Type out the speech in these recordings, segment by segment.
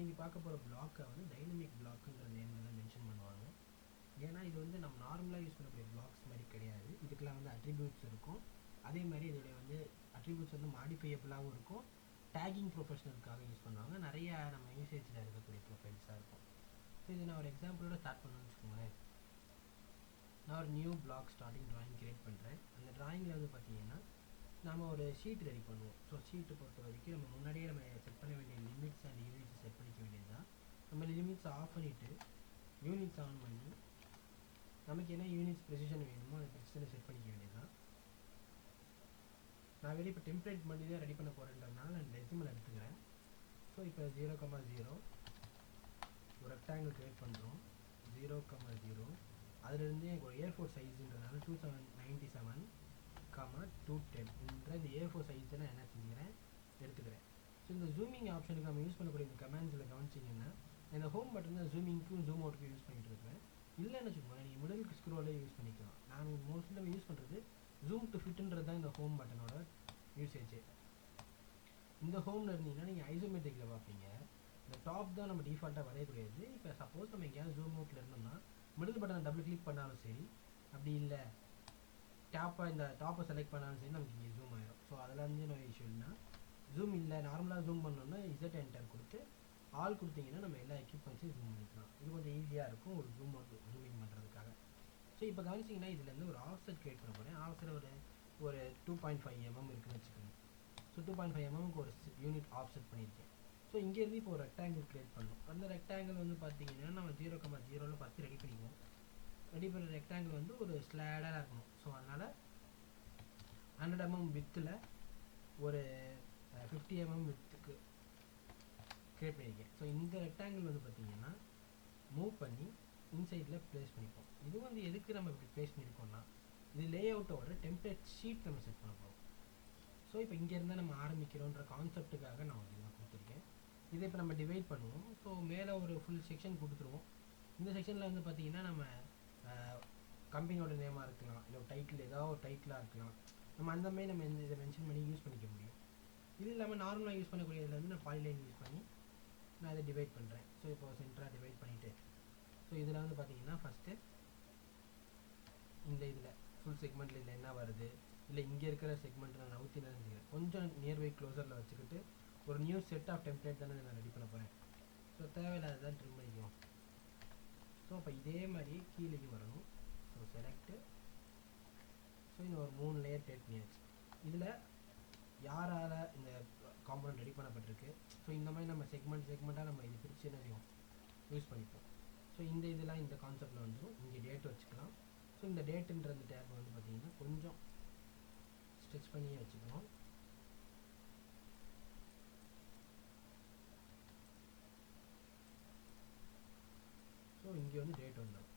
இன்றைக்கி பார்க்க போகிற பிளாக்கை வந்து டைனமிக் பிளாக்குன்ற நேமில் தான் மென்ஷன் பண்ணுவாங்க. ஏன்னா இது வந்து நம்ம நார்மலாக யூஸ் பண்ணக்கூடிய பிளாக்ஸ் மாதிரி கிடையாது. இதுக்கெலாம் வந்து அட்ரிபியூட்ஸ் இருக்கும். அதே மாதிரி இதோடைய வந்து அட்ரிபியூட்ஸ் வந்து மாடிஃபையபிளாகவும் இருக்கும். டேகிங் ப்ரொஃபஷனலுக்காக யூஸ் பண்ணுவாங்க. நிறையா நம்ம யூசேஜில் இருக்கக்கூடிய ப்ரொஃபைல்ஸாக இருக்கும். ஸோ இது நான் ஒரு எக்ஸாம்பிளோட ஸ்டார்ட் பண்ணணும்னு வச்சுக்கோங்களேன். நான் ஒரு new block starting drawing create பண்ணுறேன். அந்த ட்ராயிங்கில் வந்து பார்த்தீங்கன்னா நம்ம ஒரு ஷீட் ரெடி பண்ணுவோம். ஸோ ஷீட்டை பொறுத்த வரைக்கும் நம்ம முன்னாடியே நம்ம செட் பண்ண வேண்டிய லிமிட்ஸ் அண்ட் யூனிட்ஸ் செட் பண்ணிக்க வேண்டியது தான். நம்ம லிமிட்ஸ் ஆஃப் பண்ணிவிட்டு யூனிட்ஸ் ஆன் பண்ணி நமக்கு என்ன யூனிட்ஸ் ப்ரெசிஷன் வேணுமோ அந்த ப்ரெசிஷனை செட் பண்ணிக்க வேண்டியது தான். நான் வெளியே இப்போ டெம்ப்ளேட் பண்ணி தான் ரெடி பண்ண போகிறேன்றதுனால நான் டெசிமல் எடுத்துக்கிறேன். ஸோ இப்போ 0,0 ஒரு ரெக்டாங்கிள் க்ரியேட் பண்ணுறோம். 0,0 அதுலேருந்து எனக்கு ஒரு A4 சைஸுன்றதுனால 2797, 210 இந்த A4 சைஸை நான் என்ன செஞ்சுக்கிறேன் எடுத்துக்கிறேன். ஸோ இந்த ஜூமிங் ஆப்ஷனுக்கு நம்ம யூஸ் பண்ணக்கூடிய இந்த கமெண்ட்ஸில் கவனிச்சிங்கன்னா இந்த ஹோம் பட்டன் தான் ஜூமிங்க்கும் ஜூம் அவுட்டுக்கும் யூஸ் பண்ணிகிட்டு இருக்கேன். இல்லைன்னு வச்சுக்கோங்க, நீங்கள் மிடில் ஸ்க்ரோலே யூஸ் பண்ணிக்கலாம். நான் மோஸ்ட்லி நம்ம யூஸ் பண்ணுறது ஜூம் டு ஃபிட்டுன்றது தான் இந்த ஹோம் பட்டனோட யூசேஜே. இந்த ஹோமில் இருந்தீங்கன்னா நீங்கள் ஐசோமெட்ரிக்கில் பார்ப்பீங்க. இந்த டாப் தான் நம்ம டிஃபால்ட்டாக வரையக்கூடியது. இப்போ சப்போஸ் நம்ம எங்கேயாவது ஜூம் அவுட்டில் இருந்தோம்னா மிடில் பட்டனை டபுள் கிளிக் பண்ணாலும் சரி, அப்படி இல்லை இந்த டாப்பை செலக்ட் பண்ணாலும் சரி நமக்கு இங்கே ஜூம் ஆயிடும். ஸோ அதில் வந்து நம்ம இஷ்யூ இல்லைனா ஜூம் இல்லை நார்மலாக ஜூம் பண்ணோன்னா Z என்டர் கொடுத்து ஆல் கொடுத்தீங்கன்னா நம்ம எல்லா எக்யூப்மெண்ட்ஸையும் ஜூம் பண்ணிக்கலாம். இது கொஞ்சம் ஈஸியாக இருக்கும் ஒரு ஜூமிங் பண்ணுறதுக்காக. ஸோ இப்போ கவனிச்சிங்கன்னா இதுலேருந்து ஒரு ஆஃப்செட் கிரியேட் பண்ண போகிறேன். ஆஃப்செட் ஒரு 2.5 mm இருக்குன்னு வச்சுக்கோங்க. ஸோ 2.5 mmக்கு ஒரு யூனிட் ஆஃப்செட் பண்ணியிருக்கேன். ஸோ இங்கேருந்து இப்போ ஒரு ரெக்டாங்கிள் கிரியேட் பண்ணணும். அந்த ரெக்டாங்கிள் வந்து பார்த்தீங்கன்னா நம்ம 0,0 ஃபஸ்ட்டு ரெடி பண்ணிக்குவோம். ரெடி பண்ணுற ரெக்டாங்கிள் வந்து ஒரு ஸ்லாடாக இருக்கணும். ஸோ அதனால் 100 mm வித்தில் ஒரு 50 mm வித்துக்கு கிரியேட் பண்ணியிருக்கேன். ஸோ இந்த ரெக்டாங்கிள் வந்து பார்த்தீங்கன்னா மூவ் பண்ணி இன்சைடில் ப்ளேஸ் பண்ணிப்போம். இது வந்து எதுக்கு நம்ம இப்படி ப்ளேஸ் பண்ணியிருக்கோம்னா இது லே அவுட்டோட டெம்ப்ளேட் ஷீட் நம்ம செட் பண்ண போகிறோம். ஸோ இப்போ இங்கேருந்து நம்ம ஆரம்பிக்கிறோன்ற கான்செப்ட்டுக்காக நான் வந்து இதை கொடுத்துருக்கேன். இதை இப்போ நம்ம டிவைட் பண்ணுவோம். ஸோ மேலே ஒரு ஃபுல் செக்ஷன் கொடுத்துருவோம். இந்த செக்ஷனில் வந்து பார்த்தீங்கன்னா நம்ம கம்பெனியோட நேமாக இருக்கலாம், இல்லை டைட்டில் ஏதாவது ஒரு டைட்டிலாக இருக்கலாம். நம்ம அந்த மாதிரி நம்ம இதை மென்ஷன் பண்ணி யூஸ் பண்ணிக்க முடியும். இது இல்லாமல் நார்மலாக யூஸ் பண்ணக்கூடியதுல வந்து நான் பாலிலைன் யூஸ் பண்ணி நான் இதை டிவைட் பண்ணுறேன். ஸோ இப்போ சென்டராக டிவைட் பண்ணிவிட்டு ஸோ இதில் வந்து பார்த்தீங்கன்னா ஃபஸ்ட்டு இந்த இதில் ஃபுல் செக்மெண்ட்டில் இதில் என்ன வருது, இல்லை இங்கே இருக்கிற செக்மெண்ட்டை நான் நவுத்தி நினைச்சிக்கிறேன். கொஞ்சம் நியர்பை க்ளோசரில் வச்சுக்கிட்டு ஒரு நியூ செட் ஆஃப் டெம்ப்ளேட் தானே நான் ரெடி பண்ண போகிறேன். ஸோ தேவையில்லாததான் ட்ரிம் பண்ணிக்குவோம். ஸோ அப்போ இதே மாதிரி கீழேயும் வரணும். So select. ஸோ இன்னும் ஒரு 3 லேயர் கிரியேட் பண்ணியாச்சு. இதில் யாரால் இந்த காம்பவுண்ட் ரெடி பண்ணப்பட்டிருக்கு. ஸோ இந்த மாதிரி நம்ம செக்மெண்ட்டாக நம்ம இது பிரித்து என்ன செய்வோம் யூஸ் பண்ணிப்போம். ஸோ இந்த இதெல்லாம் இந்த கான்செப்டில் வந்துடும். இங்கே டேட் வச்சுக்கலாம். ஸோ இந்த டேட்டுன்ற அந்த டேப் வந்து பார்த்திங்கன்னா கொஞ்சம் ஸ்ட்ரெச் பண்ணியே வச்சுக்கணும். ஸோ இங்கே வந்து டேட் வந்துடும்.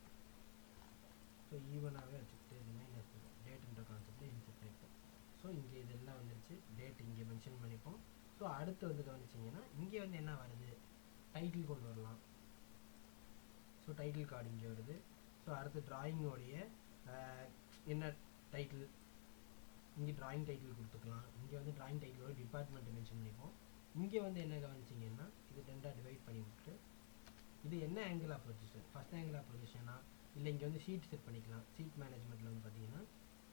ஸோ ஈவனாகவே வச்சுக்கிட்டு இதுமாதிரி என்ன டேட்டுன்ற கான்செப்டை இன்செட் பண்ணிப்போம். ஸோ இங்கே இதெல்லாம் வந்துருச்சு. டேட் இங்கே மென்ஷன் பண்ணிப்போம். ஸோ அடுத்து வந்து கவனிச்சிங்கன்னா இங்கே வந்து என்ன வருது, டைட்டில் கொண்டு வரலாம். ஸோ டைட்டில் கார்டு இங்கே வருது. ஸோ அடுத்து ட்ராயிங்கோடைய என்ன டைட்டில், இங்கே ட்ராயிங் டைட்டில் கொடுத்துக்கலாம். இங்கே வந்து ட்ராயிங் டைட்டிலோட டிபார்ட்மெண்ட்டை மென்ஷன் பண்ணிப்போம். இங்கே வந்து என்ன கவனிச்சிங்கன்னா இது 2ஆக டிவைட் பண்ணி விட்டுட்டு இது என்ன angle of position, first angle of பொசிஷனா, இல்லை இங்கே வந்து ஷீட் செட் பண்ணிக்கலாம். ஷீட் மேனேஜ்மெண்ட்டில் வந்து பார்த்தீங்கன்னா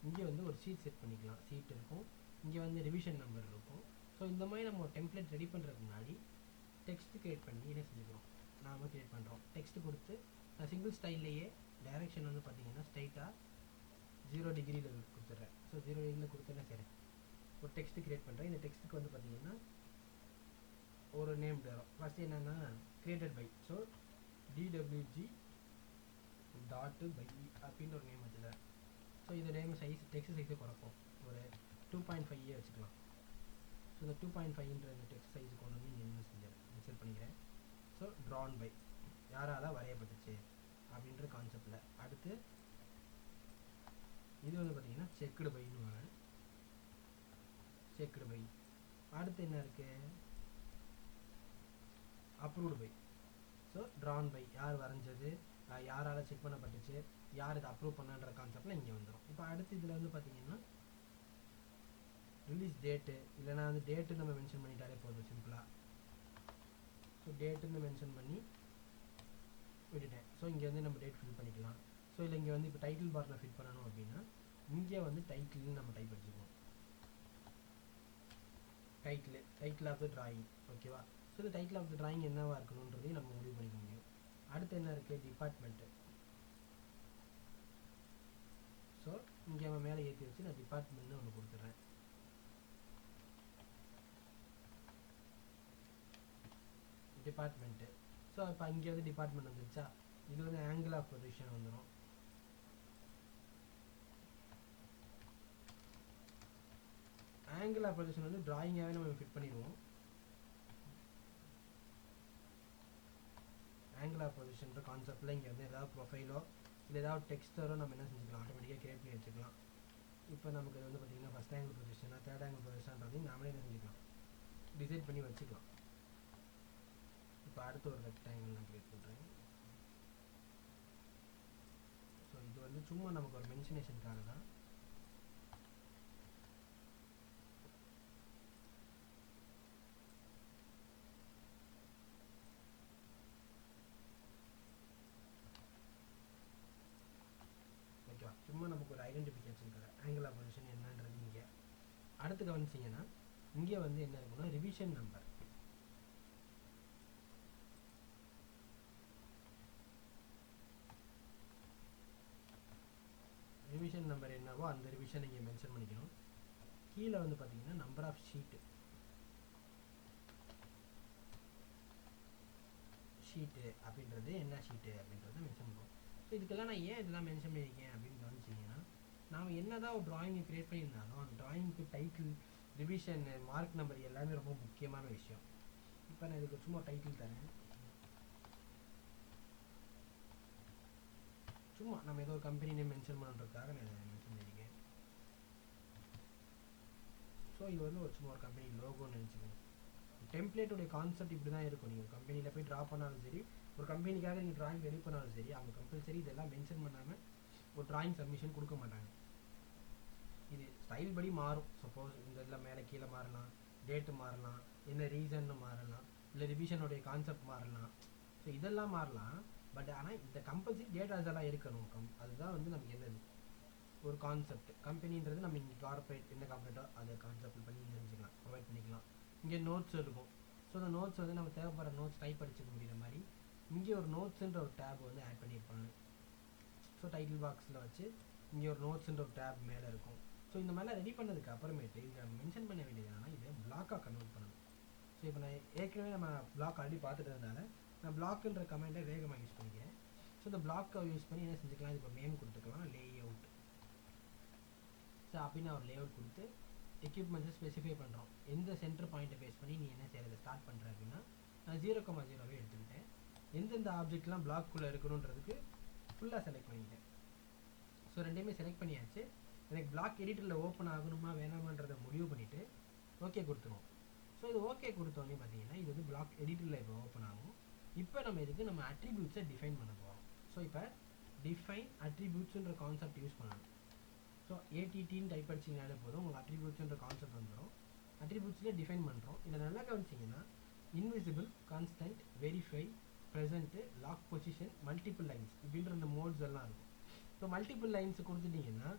இங்கே வந்து ஒரு ஷீட் செட் பண்ணிக்கலாம். ஷீட் இருக்கும், இங்கே வந்து ரிவிஷன் நம்பர் இருக்கும். ஸோ இந்த மாதிரி நம்ம ஒரு டெம்ப்ளேட் ரெடி பண்ணுறதுக்கு முன்னாடி டெக்ஸ்ட் கிரியேட் பண்ணி என்ன செஞ்சுக்கிறோம், நாம் கிரியேட் பண்ணுறோம். டெக்ஸ்ட் கொடுத்து நான் சிங்கிள் ஸ்டைல்லையே டைரெக்ஷன் வந்து பார்த்தீங்கன்னா ஸ்ட்ரைட்டாக 0 டிகிரியில் கொடுத்துட்றேன். ஸோ 0 டிகிரியில் கொடுத்தேன்னா சரி ஒரு டெக்ஸ்ட் கிரியேட் பண்ணுறேன். இந்த டெக்ஸ்ட்டுக்கு வந்து பார்த்தீங்கன்னா ஒரு நேம் தரும். ஃபஸ்ட்டு என்னென்னா created by, so DWG dot by அப்படின்ற ஒரு நேம் வச்சுக்கிறேன். ஸோ இந்த நேம் சைஸ் டெக்ஸ்ட் சைஸை குறைப்போம். ஒரு 2.5 வச்சுக்கலாம். ஸோ இந்த 2.5ன்ற இந்த டெக்ஸ்ட் சைஸு கொண்டு வந்து இங்கே என்ன செஞ்சேன் செட் பண்ணிக்கிறேன். ஸோ ட்ரான் பை யாரால் வரையப்பட்டுச்சு அப்படின்ற கான்செப்டில். அடுத்து இது வந்து பார்த்தீங்கன்னா செக்குடு பைன்னு வாங்க, செக்குடு பை. அடுத்து என்ன இருக்குது, approved by. So drawn by யார் வரைஞ்சது, யாரால் செக் பண்ணப்பட்டுச்சு, யார் இதை அப்ரூவ் பண்ணன்ற கான்செப்டில் இங்கே வந்துடும். இப்போ அடுத்து இதில் வந்து பார்த்தீங்கன்னா ரிலீஸ் டேட்டு, இல்லைனா வந்து டேட்டு நம்ம மென்ஷன் பண்ணிட்டாலே போதும் சிம்பிளாக. ஸோ டேட்டுன்னு மென்ஷன் பண்ணி விட்டுட்டேன். ஸோ இங்கே வந்து நம்ம டேட் ஃபில் பண்ணிக்கலாம். ஸோ இல்லை இங்கே வந்து இப்போ டைட்டில் பாரில் ஃபில் பண்ணணும் அப்படின்னா இங்கே வந்து டைட்டில்னு நம்ம டைப் அடிச்சுக்குவோம். Title of the drawing. ஓகேவா? ஸோ இந்த டைட்டில் ஆஃப் த டிராயிங் என்னவா இருக்கணுன்றதையும் நம்ம முடிவு பண்ணிக்க முடியும். அடுத்து என்ன இருக்குது? டிபார்ட்மெண்ட்டு. ஸோ இங்கே நம்ம மேலே ஏற்றி வச்சு நான் டிபார்ட்மெண்ட்னு ஒன்று கொடுத்துட்றேன். டிபார்ட்மெண்ட்டு. ஸோ இப்போ இங்கே வந்து டிபார்ட்மெண்ட் வந்துருச்சா? இது வந்து ஆங்கிள் ஆஃப் பொசிஷன் வந்துடும். ஆங்கிள் ஆஃப் பொசிஷன் வந்து டிராயிங்காகவே நம்ம ஃபிட் பண்ணிடுவோம். ஆங்கிள் ஆஃப் பொசிஷன்ற கான்செப்டில் இங்கே வந்து ஏதாவது ப்ரொஃபைலோ இல்லை ஏதாவது டெக்ஸ்டரோ நம்ம என்ன செஞ்சுக்கலாம், ஆட்டோமேட்டிக்காக கிரியேட் பண்ணி வச்சுக்கலாம். இப்போ நமக்கு இது வந்து பார்த்திங்கன்னா ஃபஸ்ட் ஆங்கிள் பொசிஷனா தேர்ட் ஆங்கிள் பொசிஷன்றதையும் நாமளே என்ன செஞ்சுக்கலாம், டிசைட் பண்ணி வச்சுக்கலாம். இப்போ அடுத்து ஒரு ரெக்டாங்கிள் நான் கிரியேட் பண்ணுறேன். ஸோ இது வந்து சும்மா நமக்கு ஒரு மென்ஷனேஷனுக்காக தான். ஓகேவா? சும்மா நமக்கு ஒரு ஐடென்டிஃபிகேஷனுக்காக ஆங்கிள் ஆஃப் பொசிஷன் என்னன்றது. இங்கே அடுத்து கவனிச்சிங்கன்னா இங்கே வந்து என்ன இருக்குன்னா ரிவிஷன் நம்பர். ரிவிஷன் நம்பர் என்னவோ அந்த ரிவிஷன் இங்கே மென்ஷன் பண்ணிக்கணும். கீழே வந்து பார்த்தீங்கன்னா நம்பர் ஆஃப் ஷீட்டு அப்படின்றது என்ன ஷீட்டு அப்படின்றத மென்ஷன் பண்ணுவோம். ஸோ இதுக்கெல்லாம் நான் ஏன் இதெல்லாம் மென்ஷன் பண்ணியிருக்கேன் அப்படின்னு கவனிச்சிங்கன்னா, நாம் என்ன தான் ஒரு ட்ராயிங்கை க்ரியேட் பண்ணியிருந்தாலும் அந்த ட்ராயிங்க்கு டைட்டில், ரிவிஷன், மார்க் நம்பர் எல்லாமே ரொம்ப முக்கியமான விஷயம். இப்போ நான் இதுக்கு சும்மா டைட்டில் தரேன். சும்மா நம்ம ஏதோ ஒரு கம்பெனி நேம் மென்ஷன் பண்ணுறதுக்காக நான் இதை மென்ஷன் பண்ணியிருக்கேன். ஸோ இது வந்து ஒரு சும்மா ஒரு கம்பெனி லோகோன்னு நினச்சிக்கோங்க. டெம்ப்ளேட்டோடைய கான்செப்ட் இப்படி தான் இருக்கும். நீங்கள் ஒரு கம்பெனியில் போய் ட்ரா பண்ணாலும் சரி, ஒரு கம்பெனிக்காக நீங்கள் ட்ராயிங் ரெடி பண்ணாலும் சரி, அவங்க கம்பல்சரி இதெல்லாம் மென்ஷன் பண்ணாமல் ஒரு ட்ராயிங் சப்மிஷன் கொடுக்க மாட்டாங்க. இது ஸ்டைல் படி மாறும். சப்போஸ் இந்த இதில் மேலே கீழே மாறலாம், டேட்டு மாறலாம், என்ன ரீசன்னு மாறலாம், இல்லை ரிவிஷனுடைய கான்செப்ட் மாறலாம். ஸோ இதெல்லாம் மாறலாம். பட் ஆனால் இந்த கம்பல்சரி டேட்டாஸ் எல்லாம் இருக்கணும். அதுதான் வந்து நமக்கு என்னது ஒரு கான்செப்ட். கம்பெனின்றது நம்ம இங்கே கார்பரேட் என்ன கார்பரேட்டோ அதை கான்செப்ட் பண்ணி செஞ்சுக்கலாம், ப்ரொவைட் பண்ணிக்கலாம். இங்கே நோட்ஸ் இருக்கும். ஸோ அந்த நோட்ஸ் வந்து நம்ம தேவைப்படுற நோட்ஸ் டைப் அடிச்சுக்க முடிகிற மாதிரி இங்கே ஒரு நோட்ஸுன்ற ஒரு டேப் வந்து ஆட் பண்ணியிருப்பாங்க. ஸோ டைட்டில் பாக்ஸில் வச்சு இங்கே ஒரு நோட்ஸுன்ற ஒரு டேப் மேலே இருக்கும். ஸோ இந்த மாதிரிலாம் ரெடி பண்ணதுக்கு அப்புறமேட்டு இதில் நம்ம மென்ஷன் பண்ண வேண்டியது என்னன்னா, இதை பிளாக்காக கன்வெர்ட் பண்ணணும். ஸோ இப்போ நான் ஏற்கனவே நம்ம பிளாக் ஆல்ரெடி பார்த்துட்டதுனால நான் பிளாக்குன்ற கமெண்ட்டை வேகமாக யூஸ் பண்ணிக்கிறேன். ஸோ இந்த பிளாக்கை யூஸ் பண்ணி என்ன செஞ்சுக்கலாம், இதுக்கு ஒரு நேம் கொடுத்துக்கலாம், லே அவுட். ஸோ அப்படின்னு ஒரு லே அவுட் கொடுத்து எக்யூப்மெண்ட்ஸை ஸ்பெசிஃபை பண்ணுறோம். எந்த சென்டர் பாயிண்ட்டை பேஸ் பண்ணி நீ என்ன செய்கிறத ஸ்டார்ட் பண்ணுற அப்படின்னா, நான் 0,0வே எடுத்துக்கிட்டேன். எந்தெந்த ஆப்ஜெக்ட்லாம் பிளாக்குள்ளே இருக்கணுன்றதுக்கு ஃபுல்லாக செலக்ட் பண்ணிக்கிட்டேன். ஸோ ரெண்டையுமே செலக்ட் பண்ணியாச்சு. எனக்கு பிளாக் எடிட்டரில் ஓப்பன் ஆகணுமா வேணாமான்றதை முடிவு பண்ணிவிட்டு ஓகே கொடுத்துருவோம். ஸோ இது ஓகே கொடுத்தோன்னே பார்த்தீங்கன்னா இது வந்து பிளாக் எடிட்டரில் இப்போ ஓப்பன் ஆகும். இப்போ நம்ம இதுக்கு நம்ம அட்ரிபியூட்ஸை டிஃபைன் பண்ண போகிறோம். ஸோ இப்போ டிஃபைன் அட்ரிபியூட்ஸுன்ற கான்செப்ட் யூஸ் பண்ணணும். ஸோ ஏடிடின்னு டைப் அடிச்சிங்கனாலே போதும், உங்கள் அட்ரிபியூட்ஸ்ன்ற கான்செப்ட் வந்துடும். அட்ரிபியூட்ஸில் டிஃபைன் பண்ணுறோம். இதில் நல்லா கவனிச்சிங்கன்னா invisible, constant, verify, present, lock position, multiple lines இப்படின்ற இந்த மோட்ஸ் எல்லாம் இருக்கும். ஸோ மல்டிபிள் லைன்ஸ் கொடுத்துட்டிங்கன்னா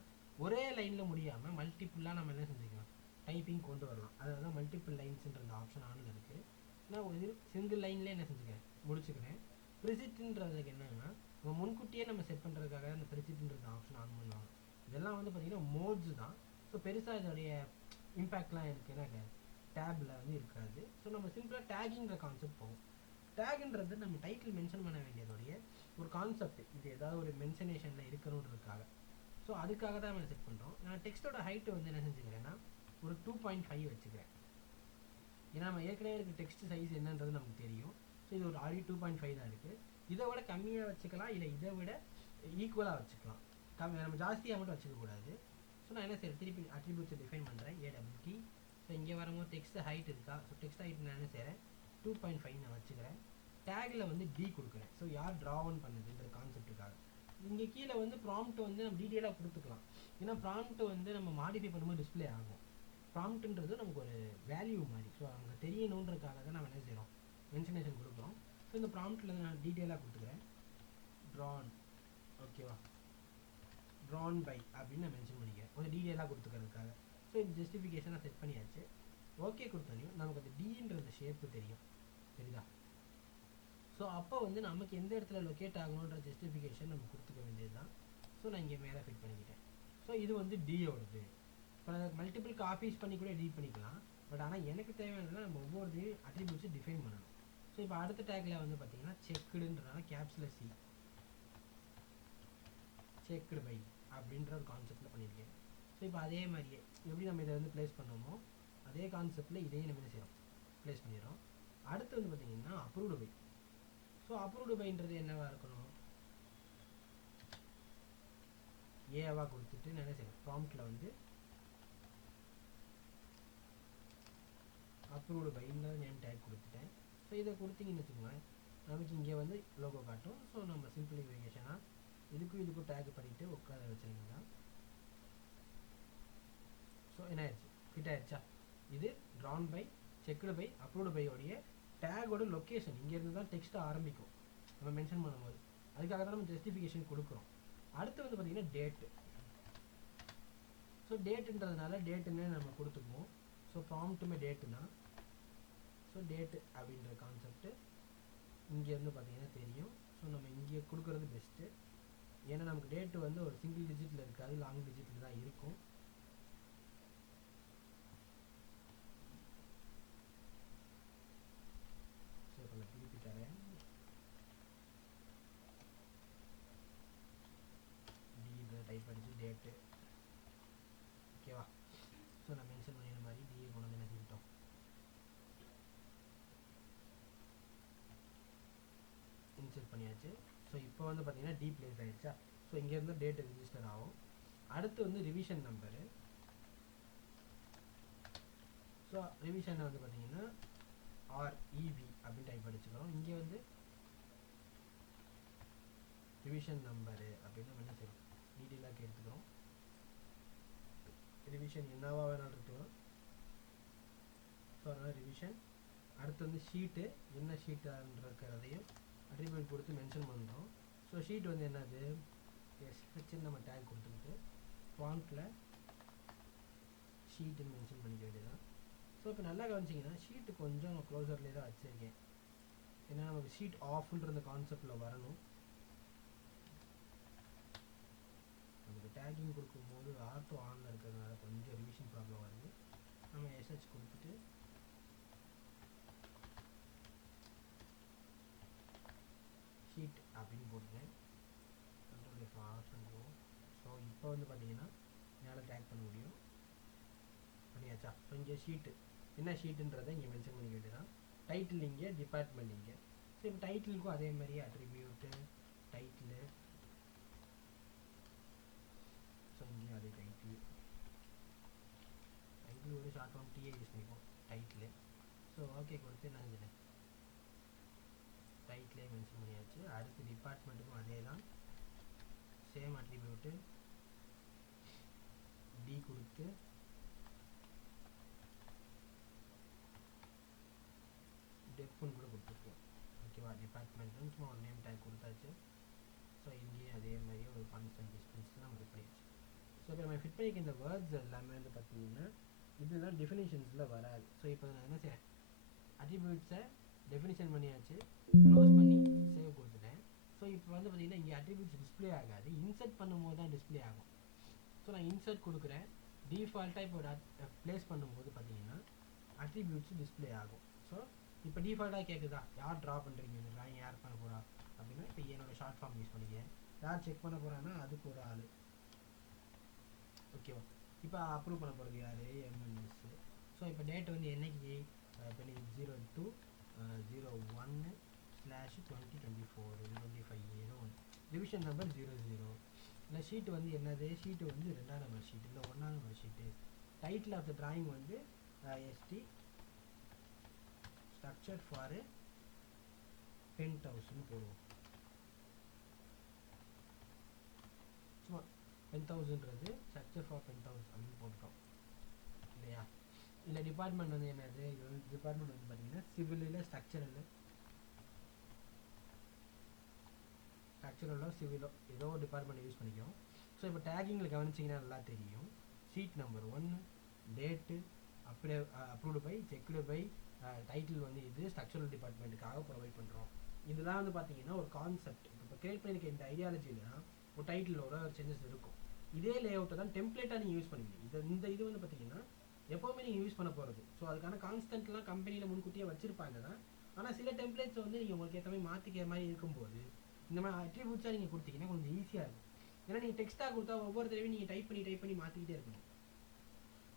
ஒரே லைனில் முடியாமல் மல்டிபிளாக நம்ம என்ன செஞ்சுக்கலாம், டைப்பிங் கொண்டு வரலாம். அதனால தான் மல்டிபிள் லைன்ஸுன்ற இந்த ஆப்ஷன் ஆனில் இருக்குது. நான் ஒரு சிங்கிள் லைன்லேயே என்ன செஞ்சுக்கிறேன், முடிச்சுக்கிறேன். ப்ரிசிட்ன்றதுக்கு என்னென்னா நம்ம முன்கூட்டியே நம்ம செட் பண்ணுறதுக்காக அந்த ப்ரிசிட்ன்ற ஆப்ஷன் ஆன் பண்ணுவாங்க. இதெல்லாம் வந்து பார்த்திங்கன்னா மோட்ஸ் தான். ஸோ பெருசாக இதோடைய இம்பேக்ட்லாம் இருக்குன்னா டேபில் வந்து இருக்காது. ஸோ நம்ம சிம்பிளாக டேகிங்கிற கான்செப்ட் போகும். டேகுன்றது நம்ம டைட்டில் மென்ஷன் பண்ண வேண்டியதோடைய ஒரு கான்செப்ட். இது ஏதாவது ஒரு மென்ஷனேஷனில் இருக்கணுன்றதுக்காக. ஸோ அதுக்காக தான் நம்ம செட் பண்ணுறோம். நான் டெக்ஸ்ட்டோட ஹைட்டு வந்து என்ன செஞ்சுக்கிறேன்னா ஒரு 2.5 வச்சுக்கிறேன். ஏன்னா நம்ம ஏற்கனவே இருக்க டெக்ஸ்ட் சைஸ் என்னன்றது நமக்கு தெரியும். ஸோ இது ஒரு ஆல்ரெடி 2.5 தான் இருக்குது. இதை விட கம்மியாக வச்சுக்கலாம், இல்லை இதை விட ஈக்குவலாக வச்சுக்கலாம். நம்ம ஜாஸ்தியாக மட்டும் வச்சுக்கக்கூடாது. ஸோ நான் என்ன செய்கிறேன், திருப்பி அட்ரிபியூட்ஸை டிஃபைன் பண்ணுறேன், AWT. ஸோ இங்கே வரும்போது டெக்ஸ்ட் ஹைட் இருக்கா, ஸோ டெக்ஸ்ட் ஹைட் நான் என்ன செய்கிறேன் 2.5 நான் வச்சுக்கிறேன். டேகில் வந்து D கொடுக்குறேன். ஸோ யார் ட்ராவன் பண்ணுதுன்ற கான்செப்ட்டுக்காக. இங்கே கீழே வந்து ப்ராம்ப்ட் வந்து நம்ம டீட்டெயிலாக கொடுத்துக்கலாம். ஏன்னா ப்ராம்ப்ட் வந்து நம்ம மாடிஃபை பண்ணும்போது டிஸ்பிளே ஆகும். ப்ராம்ப்ட்ன்றது நமக்கு ஒரு வேல்யூ மாதிரி. ஸோ அங்கே தெரியணுன்றதுக்காக தான் நம்ம என்ன செய்கிறோம் மென்ஷனேஷன் கொடுக்குறோம். ஸோ இந்த ப்ராம்ப்டில் நான் டீட்டெயிலாக கொடுத்துக்கிறேன். ட்ரான் ஓகேவா, ட்ரான் பை அப்படின்னு நான் மென்ஷன் பண்ணிக்கிறேன் கொஞ்சம் டீட்டெயிலாக கொடுத்துக்கிறதுக்காக. ஸோ இந்த ஜஸ்டிஃபிகேஷனை செட் பண்ணியாச்சு. ஓகே கொடுத்தோனையும் நமக்கு அந்த டீன்றது ஷேப்பு தெரியும், சரிதா? ஸோ அப்போ வந்து நமக்கு எந்த இடத்துல லொக்கேட் ஆகணுன்ற ஜஸ்டிஃபிகேஷன் நம்ம கொடுத்துக்க வேண்டியது தான். ஸோ நான் இங்கே மேலே ஃபிட் பண்ணிக்கிட்டேன். ஸோ இது வந்து டியோடது. இப்போ மல்டிபிள் காப்பீஸ் பண்ணி கூட எடிட் பண்ணிக்கலாம். பட் ஆனால் எனக்கு தேவையானதுலாம் நம்ம ஒவ்வொருத்தையும் அட்ரிபியூட்ஸை டிஃபைன் பண்ணணும். ஸோ இப்போ அடுத்த டேக்கில் வந்து பார்த்தீங்கன்னா செக்குடுன்றனால கேப்ஸில் சி செக்குடு பை அப்படின்ற ஒரு கான்செப்டில் பண்ணியிருக்கேன். ஸோ இப்போ அதே மாதிரியே எப்படி நம்ம இதை வந்து ப்ளேஸ் பண்ணோமோ அதே கான்செப்டில் இதையும் நம்ம என்ன செய்கிறோம், ப்ளேஸ் பண்ணிடுறோம். அடுத்து வந்து பார்த்தீங்கன்னா அப்ரூவ்டு பை. ஸோ அப்ரூவ்டு பைன்றது என்னவா இருக்கணும், ஏவா கொடுத்துட்டு நான் என்ன செய்யணும், ப்ராம்ப்டில் வந்து அப்ரூவ்டு பைன்னு நேம் டேக் கொடுத்துட்டேன். ஸோ இதை கொடுத்தீங்கன்னு வச்சுக்கோங்க, நமக்கு இங்கே வந்து லோகோ காட்டும். ஸோ நம்ம சிம்பிளிஃபிகேஷனாக இதுக்கும் டேக் பண்ணிவிட்டு உட்கார வச்சுருந்தீங்கன்னா ஸோ என்ன ஆயிடுச்சு, ஃபிட் ஆயிடுச்சா? இது drawn by, checked by, approved பையோடைய டேகோட லொக்கேஷன் இங்கேருந்து தான் டெக்ஸ்ட் ஆரம்பிக்கும் நம்ம மென்ஷன் பண்ணும்போது. அதுக்காக தான் நம்ம ஜஸ்டிஃபிகேஷன் கொடுக்குறோம். அடுத்து வந்து பார்த்தீங்கன்னா டேட்டு. ஸோ டேட்டுன்றதுனால டேட்டுன்னு நம்ம கொடுத்துக்குவோம். ஸோ ப்ராம்ப்ட்டுமே டேட்டு தான். ஸோ டேட்டு அப்படின்ற கான்செப்ட்டு இங்கேருந்து பார்த்தீங்கன்னா தெரியும். ஸோ நம்ம இங்கே கொடுக்குறது பெஸ்ட்டு. ஏன்னா நமக்கு டேட்டு வந்து ஒரு சிங்கிள் டிஜிட்டில் இருக்காது, லாங் டிஜிட்டில் தான் இருக்கும். ஸோ இப்போ நான் திருப்பி தரேன். டி டைப் அடிச்சு டேட்டு ஓகேவா. ஸோ நான் மென்ஷன் பண்ணின மாதிரி டிஏ கொண்டு வந்து என்ன செஞ்சிட்டோம், இன்சர்ட் பண்ணியாச்சு. ஸோ இப்போ வந்து பார்த்தீங்கன்னா டி பிளேஸ் ஆகிடுச்சா. ஸோ இங்கேருந்து டேட்டு ரிஜிஸ்டர் ஆகும். அடுத்து வந்து ரிவிஷன் நம்பரு. ஸோ ரிவிஷனை வந்து பார்த்தீங்கன்னா ஆர்இவி அப்படின்னு டைப் அடிச்சுக்கிறோம். இங்கே வந்து ரிவிஷன் நம்பரு அப்படின்னு நம்ம என்ன செய்யணும், டீட்டெயிலாக எடுத்துக்கிறோம். ரிவிஷன் என்னவா வேணாலும் இருக்கலாம். ஸோ அதனால் ரிவிஷன். அடுத்து வந்து ஷீட்டு, என்ன ஷீட்டான்றதையும் அட்ரிபியூட் கொடுத்து மென்ஷன் பண்ணுறோம். ஸோ ஷீட் வந்து என்னது, எஸ்ஹெச்னு நம்ம டேக் கொடுத்துக்கிட்டு ஃபாண்ட்டில் ஷீட்டுன்னு மென்ஷன் பண்ணிக்க வேண்டியதான். ஸோ இப்போ நல்லா கவனிச்சிங்கன்னா ஷீட்டு கொஞ்சம் நான் க்ளோசர்லேயே தான் வச்சுருக்கேன். ஏன்னா நமக்கு ஷீட் ஆஃப்ன்ற கான்செப்டில் வரணும். நமக்கு டேக்கிங் கொடுக்கும்போது ஆட்டோ ஆனில் இருக்கிறதுனால கொஞ்சம் ரிவிஷன் ப்ராப்ளம் வருது. நம்ம எஸ்ஹெச் கொடுத்துட்டு ஷீட் அப்படின்னு போட்டுருக்கேன். கண்ட்ரோல் எஃப் ஆஃப் பண்ணுவோம். ஸோ இப்போ வந்து பார்த்தீங்கன்னா என்னால் டேக் பண்ண முடியும். பண்ணியாச்சா. ஸோ இங்கே ஷீட்டு என்ன ஷீட்டுன்றதை இங்கே மென்ஷன் பண்ணிக்க வேண்டியதான். டைட்டில் இங்கே, டிபார்ட்மெண்ட் இங்கே. ஸோ இப்போ டைட்டிலுக்கும் அதே மாதிரி அட்ரிபியூட்டு டைட்டிலு. ஸோ இங்கேயும் அதே டைட்டில் ஒரு ஷார்ட் ஃபார்ம் டிஏ யூஸ் பண்ணிப்போம் டைட்டிலு. ஸோ ஓகே கொடுத்து என்ன செஞ்சேன், டைட்டிலே மென்ஷன் பண்ணியாச்சு. அடுத்து டிபார்ட்மெண்ட்டுக்கும் அதே தான், சேம் அட்ரிபியூட்டு டி கொடுத்து டெப்னு கூட கொடுத்துருக்கோம். ஓகேவா, டிபார்ட்மெண்ட்னு சும்மா ஒரு நேம் டேக் கொடுத்தாச்சு. ஸோ இங்கேயும் அதே மாதிரி ஒரு கான்ஸ்டன்ட் டிஸ்டன்ஸில் நம்ம ஃபிட் பண்ணியாச்சு. ஸோ இப்போ நம்ம ஃபிட் பண்ணிக்க இந்த வேர்ட்ஸ் எல்லாமே வந்து பார்த்தீங்கன்னா இதெல்லாம் டெஃபினேஷன்ஸில் வராது. ஸோ இப்போ நான் என்ன செய்கிறேன், அட்ரிபியூட்ஸை டெஃபினிஷன் பண்ணியாச்சு, க்ளோஸ் பண்ணி சேவ் கொடுத்துட்டேன். ஸோ இப்போ வந்து பார்த்தீங்கன்னா இங்கே அட்ரிபியூட்ஸ் டிஸ்பிளே ஆகாது, இன்சர்ட் பண்ணும்போது தான் டிஸ்பிளே ஆகும். ஸோ நான் இன்சர்ட் கொடுக்குறேன். டிஃபால்ட்டாக இப்போ ப்ளேஸ் பண்ணும்போது பார்த்தீங்கன்னா அட்ரிபியூட்ஸ் டிஸ்பிளே ஆகும். ஸோ இப்போ டிஃபால்ட்டாக கேட்குதா, யார் ட்ரா பண்ணுறீங்க, இந்த ட்ராயிங் யார் பண்ண போகிறா அப்படின்னா இப்போ என்னோடய ஷார்ட் ஃபார்ம் யூஸ் பண்ணிக்கிறேன். யார் செக் பண்ண போகிறான்னா அதுக்கு ஒரு ஆள். ஓகேவா, இப்போ அப்ரூவ் பண்ண போகிறது யார், எம்என்எஸ். ஸோ இப்போ டேட் வந்து என்னைக்கு, இப்போ நீங்கள் 02/01/2024 25 ஏதோ ஒன்று, ரிவிஷன் நம்பர் 00. இல்லை ஷீட்டு வந்து என்னது, ஷீட்டு வந்து 2ஆம் நம்பர் ஷீட், இல்லை 1ஆம் number sheet. Title of the drawing வந்து எஸ்டி ஸ்ட்ரக்சர் ஃபார் பென்ட் ஹவுஸ்னு போடுவோம். சும்மா பென்ட் ஹவுஸ்ன்றது ஸ்ட்ரக்சர் ஃபார் பென்ட் ஹவுஸ் அப்படின்னு போட்டுட்டோம் இல்லையா. இல்லை டிபார்ட்மெண்ட் வந்து என்னது, இது வந்து டிபார்ட்மெண்ட் வந்து பார்த்தீங்கன்னா சிவில், ஸ்ட்ரக்சரல் ஸ்ட்ரக்சரலோ சிவிலோ ஏதோ ஒரு டிபார்ட்மெண்ட் யூஸ் பண்ணிக்கிறோம். ஸோ இப்போ டேகிங்கில் கவனிச்சிங்கன்னா நல்லா தெரியும். Sheet number 1, date, approved by, checked by, title வந்து இது ஸ்ட்ரக்சரல் டிபார்ட்மெண்ட்டுக்காக ப்ரொவைட் பண்ணுறோம். இதெல்லாம் வந்து பார்த்தீங்கன்னா ஒரு கான்செப்ட். இப்போ கிரியேட் பண்ணியிருக்க இந்த ஐடியாலஜியில் தான் ஒரு டைட்டில் ஒரு சேஞ்சஸ் இருக்கும். இதே லே அவுட்டை தான் டெம்ப்ளேட்டாக நீங்கள் யூஸ் பண்ணுவீங்க. இந்த இது வந்து பார்த்தீங்கன்னா எப்போவுமே நீங்கள் யூஸ் பண்ண போகிறது. ஸோ அதுக்கான கான்ஸ்டன்ட்லாம் கம்பெனியில் முன்கூட்டியே வச்சிருப்பாங்க தான். ஆனால் சில டெம்ப்ளேட்ஸ் வந்து நீங்கள் உங்களுக்கு ஏற்ற மாதிரி மாற்றிக்கிற மாதிரி இருக்கும்போது இந்த மாதிரி அட்ரிபியூட்ஸாக நீங்கள் கொடுத்தீங்கன்னா கொஞ்சம் ஈஸியாக இருக்கும். ஏன்னா நீங்கள் டெக்ஸ்ட்டாக கொடுத்தா ஒவ்வொரு தடவையும் நீங்கள் டைப் பண்ணி மாற்றிக்கிட்டே இருக்கணும்.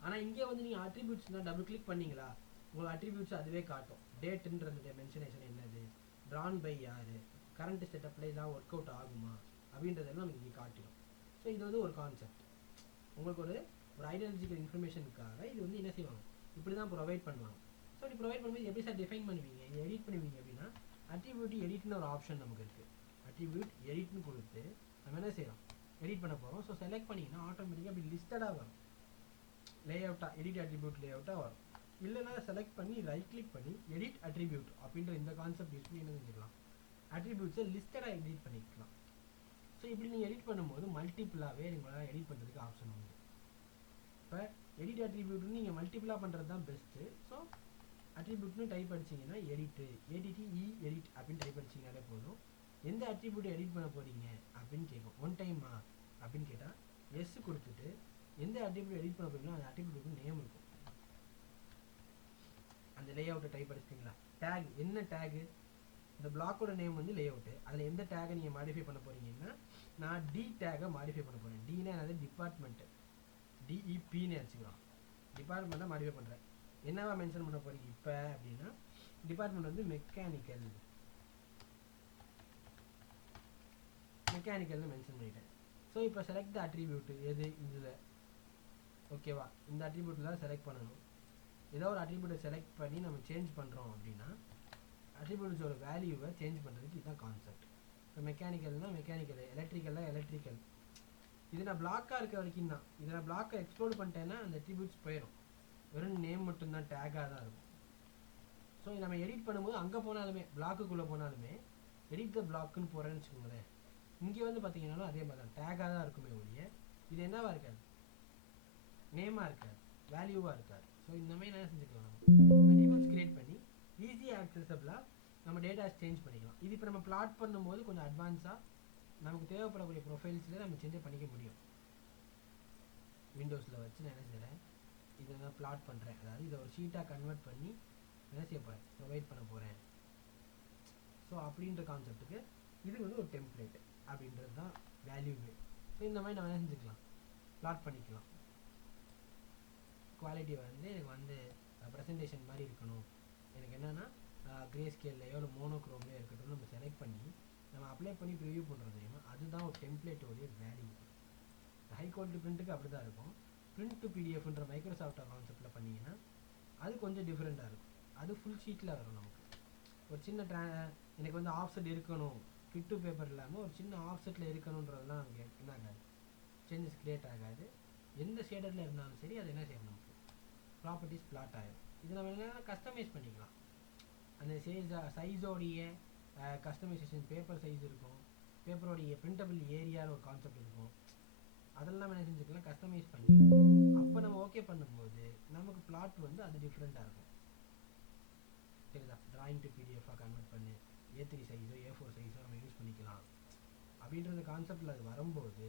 ஆனால் இங்கே வந்து நீங்கள் அட்ரிபியூட்ஸ் தான் டபுள் கிளிக் பண்ணிங்களா உங்களுக்கு அட்ரிபியூட்ஸ் அதுவே காட்டும். டேட்டுன்ற மென்ஷனேஷன் என்னது, ட்ரான் பை யார், கரண்ட் செட்டப்பில் இதெல்லாம் ஒர்க் அவுட் ஆகுமா அப்படின்றதெல்லாம் நமக்கு இங்கே காட்டிடும். ஸோ இது வந்து ஒரு கான்செப்ட். உங்களுக்கு ஒரு ஐடியாலஜிக்கல் இன்ஃபர்மேஷனுக்காக இது வந்து என்ன செய்வாங்க, இப்படி தான் ப்ரொவைட் பண்ணுவாங்க. ஸோ இப்படி ப்ரொவைட் பண்ணும்போது எப்படி சார் டிஃபைன் பண்ணுவீங்க, இது எடிட் பண்ணுவீங்க அப்படின்னா அட்ரிபியூட் எடிட்னு ஒரு ஆப்ஷன் நமக்கு இருக்குது. அட்ரிபியூட் எடிட்னு கொடுத்து நம்ம என்ன செய்யலாம், எடிட் பண்ண போகிறோம். ஸோ செலக்ட் பண்ணிங்கன்னா ஆட்டோமேட்டிக்காக அப்படி லிஸ்டடாக வரும், லே அவுட்டாக எடிட் அட்ரிபியூட் லே அவுட்டாக வரும். இல்லைனா செலக்ட் பண்ணி ரைட் கிளிக் பண்ணி எடிட் அட்ரிபியூட் அப்படின்ற இந்த கான்செப்ட் யூஸ் பண்ணி என்ன செஞ்சுக்கலாம், அட்ரிபியூட்ஸை லிஸ்டடாக எடிட் பண்ணிக்கலாம். ஸோ இப்படி நீங்கள் எடிட் பண்ணும்போது மல்டிபிளாகவே உங்களால் எடிட் பண்ணுறதுக்கு ஆப்ஷன் உண்டு. இப்போ எடிட் அட்ரிபியூட்னு நீங்கள் மல்டிபிளாக பண்ணுறது தான் பெஸ்ட்டு. ஸோ அட்ரிபியூட்னு டைப் அடிச்சிங்கன்னா எடிட்டு எடிட் அப்படின்னு டைப் அடிச்சிங்கனாலே போதும். எந்த அட்ரிபியூட்டை எடிட் பண்ண போகிறீங்க அப்படின்னு கேட்கும். ஒன் டைமா அப்படின்னு கேட்டால் எஸ் கொடுத்துட்டு எந்த அட்ரிபியூட் எடிட் பண்ண போகிறீங்களோ அந்த அட்ரிபியூட்டுக்கு நேம் இருக்கும். அந்த லே அவுட்டை டைப் அடிச்சிட்டிங்களா, டேக் என்ன டேகு, இந்த பிளாக்கோட நேம் வந்து லே அவுட்டு, அதில் எந்த டேகை நீங்கள் மாடிஃபை பண்ண போகிறீங்கன்னா நான் டி டேகை மாடிஃபை பண்ண போகிறேன். டினா என்னது, டிபார்ட்மெண்ட்டு, டிஇபின்னு வச்சுக்கலாம். டிபார்ட்மெண்ட்டை மாடிஃபை பண்ணுறேன். என்னவா மென்ஷன் பண்ண போகிறீங்க இப்போ அப்படின்னா டிபார்ட்மெண்ட் வந்து மெக்கானிக்கல்னு மென்ஷன் பண்ணிட்டேன். ஸோ இப்போ செலக்ட் த அட்ரிபியூட் எது இதில், ஓகேவா, இந்த அட்ரிபியூட்டில் தான் செலக்ட் பண்ணணும். ஏதோ ஒரு அட்ரிபியூட்டை செலக்ட் பண்ணி நம்ம சேஞ்ச் பண்ணுறோம் அப்படின்னா அட்ரிபியூட்ஸோட வேல்யூவை சேஞ்ச் பண்ணுறதுக்கு இதுதான் கான்செப்ட். இப்போ மெக்கானிக்கல்னால் மெக்கானிக்கல், எலக்ட்ரிக்கல்னால் எலக்ட்ரிக்கல். இது நான் பிளாக்காக இருக்க வரைக்கும் தான். இதை நான் பிளாக்கை எக்ஸ்ப்ளோர் பண்ணிட்டேன்னா அந்த அட்ரிபியூட்ஸ் போயிடும், வெறும் நேம் மட்டும்தான் டேக்காக தான் இருக்கும். ஸோ நம்ம எடிட் பண்ணும்போது அங்கே போனாலுமே பிளாக்குள்ளே போனாலுமே எடிட் த பிளாக்குன்னு போகிறேன்னு வச்சுக்கோங்களேன், இங்கே வந்து பார்த்தீங்கன்னாலும் அதே மாதிரி தான் டேக்காக தான் இருக்குமே ஒழிய இது என்னவா இருக்காது, நேமாக இருக்காது, வேல்யூவாக இருக்காது. ஸோ இந்த மாதிரி என்ன செஞ்சுக்கலாம், நம்ம அட்ரிபியூட்ஸ் கிரியேட் பண்ணி ஈஸியாக ஆக்சசபிளாக நம்ம டேட்டாஸ் சேஞ்ச் பண்ணிக்கலாம். இது இப்போ நம்ம பிளாட் பண்ணும்போது கொஞ்சம் அட்வான்ஸாக நமக்கு தேவைப்படக்கூடிய ப்ரொஃபைல்ஸில் நம்ம சேஞ்சே பண்ணிக்க முடியும். விண்டோஸில் வச்சு நான் என்ன செய்கிறேன், இதை நான் பிளாட் பண்ணுறேன், அதாவது இதை ஒரு ஷீட்டாக கன்வெர்ட் பண்ணி என்ன செய்ய போகிறேன், ப்ரொவைட் பண்ண போகிறேன். ஸோ அப்படின்ற கான்செப்ட்டுக்கு இது வந்து ஒரு டெம்ப்ளேட் அப்படின்றது தான் வேல்யூவே. ஸோ இந்த மாதிரி நம்ம என்ன செஞ்சுக்கலாம், பிளாட் பண்ணிக்கலாம். குவாலிட்டி வந்து எனக்கு வந்து ப்ரெசன்டேஷன் மாதிரி இருக்கணும், எனக்கு என்னென்னா கிரே ஸ்கேல்லையோ இல்லை மோனோக்ரோம்லையோ இருக்கட்டும் நம்ம செலக்ட் பண்ணி நம்ம அப்ளை பண்ணி ப்ரிவியூ பண்ணுறது தெரியுமா, அதுதான் ஒரு டெம்ப்ளேட்டோடைய வேல்யூ. ஹை குவாலிட்டி பிரிண்ட்டுக்கு அப்படி தான் இருக்கும். பிரிண்ட் டு பிடிஎஃப்ன்ற மைக்ரோசாஃப்ட் கான்செப்டில் பண்ணிங்கன்னா அது கொஞ்சம் டிஃப்ரெண்ட்டாக இருக்கும். அது ஃபுல் ஷீட்டில் வரும். நமக்கு ஒரு சின்ன எனக்கு வந்து ஆஃப்செட் இருக்கணும், ஃபிட் டு பேப்பர் இல்லாமல் ஒரு சின்ன ஆஃப்செட்டில் இருக்கணுன்றதுலாம் நமக்கு என்ன ஆகாது, சேஞ்சஸ் க்ரியேட் ஆகாது. எந்த ஷேடரில் இருந்தாலும் சரி அது என்ன செய்யணும், நமக்கு ப்ராப்பர்ட்டிஸ் பிளாட் ஆகிடும். இது நம்ம என்ன கஸ்டமைஸ் பண்ணிக்கலாம். அந்த சைஸோடைய கஸ்டமைசேஷன், பேப்பர் சைஸ் இருக்கும், பேப்பரோடைய பிரிண்டபிள் ஏரியான்னு ஒரு கான்செப்ட் இருக்கும், அதெல்லாம் என்ன செஞ்சுக்கலாம் கஸ்டமைஸ் பண்ணி அப்போ நம்ம ஓகே பண்ணும்போது நமக்கு பிளாட் வந்து அது டிஃப்ரெண்ட்டாக இருக்கும். சரிதா, டிராயிங் டு பிடிஎஃபாக கன்வெர்ட் பண்ணி A3 சைஸோ A4 சைஸோ நம்ம யூஸ் பண்ணிக்கலாம் அப்படின்றது கான்செப்டில் அது வரும்போது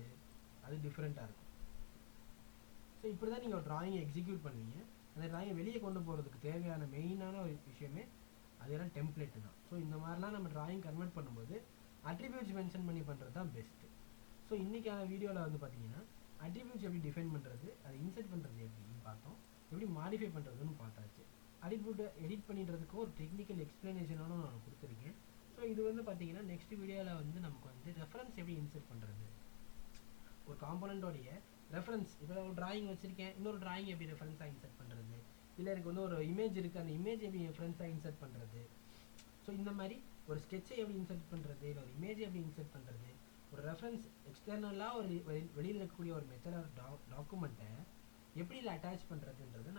அது டிஃப்ரெண்ட்டாக இருக்கும். ஸோ இப்படி தான் நீங்கள் ஒரு ட்ராயிங்கை எக்ஸிக்யூட் பண்ணுவீங்க. அந்த ட்ராயிங்கை வெளியே கொண்டு போகிறதுக்கு தேவையான மெயினான ஒரு விஷயமே அதெல்லாம் டெம்ப்ளேட்டு தான். ஸோ இந்த மாதிரிலாம் நம்ம ட்ராயிங் கன்வெர்ட் பண்ணும்போது அட்ரிபியூட்ஸ் மென்ஷன் பண்ணி பண்ணுறது தான் பெஸ்ட்டு. ஸோ இன்றைக்கான வீடியோவில் வந்து பார்த்தீங்கன்னா அட்ரிபியூட்ஸ் எப்படி டிஃபைன் பண்ணுறது, அதை இன்சர்ட் பண்ணுறது எப்படின்னு பார்த்தோம், எப்படி மாடிஃபை பண்ணுறதுன்னு பார்த்தாச்சு. அட்ரிபியூட்டை எடிட் பண்ணிடுறதுக்கும் ஒரு டெக்னிக்கல் எக்ஸ்ப்ளனேஷனோட நான் கொடுத்துருக்கேன். ஸோ இது வந்து பார்த்தீங்கன்னா நெக்ஸ்ட் வீடியோவில் வந்து நமக்கு வந்து ரெஃபரன்ஸ் எப்படி இன்சர்ட் பண்ணுறது, ஒரு காம்போனண்ட்டோடைய ரெஃபரன்ஸ், இப்போ ஒரு டிராயிங் வச்சுருக்கேன், இன்னொரு டிராயிங் எப்படி ரெஃபரன்ஸாக இன்சர்ட் பண்ணுறது, இல்லை எனக்கு வந்து ஒரு இமேஜ் இருக்குது அந்த இமேஜ் எப்படி ரெஃபரன்ஸாக இன்சர்ட் பண்ணுறது. ஸோ இந்த மாதிரி ஒரு ஸ்கெட்சை எப்படி இன்சர்ட் பண்ணுறது, இல்லை ஒரு இமேஜை எப்படி இன்சர்ட் பண்ணுறது, ஒரு ரெஃபரன்ஸ் எக்ஸ்டர்னலாக ஒரு வெளியில் இருக்கக்கூடிய ஒரு மெத்தட் டாக்குமெண்ட்டை எப்படி இதில் அட்டாச் பண்ணுறதுன்றதை